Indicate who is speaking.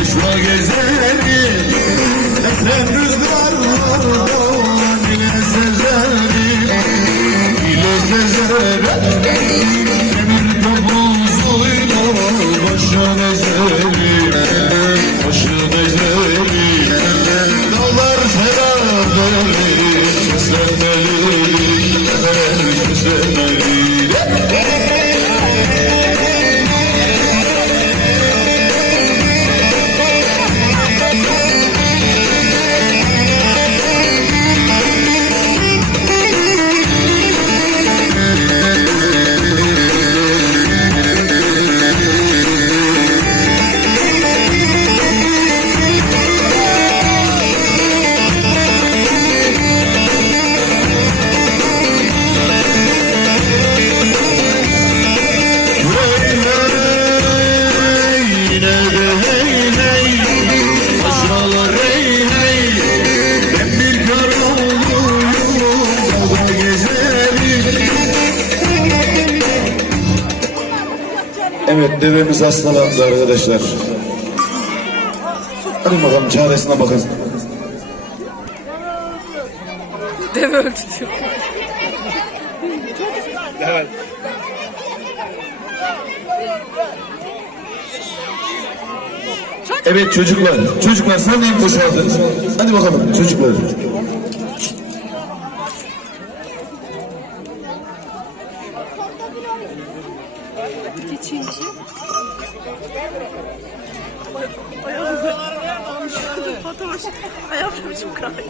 Speaker 1: Kışla gezerim Esen rüzgarlarda Bile sezerim Bile sezerim Demir Evet devemiz hastalandı arkadaşlar. Hadi bakalım çaresine bakın.
Speaker 2: Deve öldü diyor.
Speaker 1: Evet çocuklar, çocuklar sallayın boşaltın. Hadi bakalım çocuklar.
Speaker 2: Geçeyim. Ayağım Ayağım çok kaydı.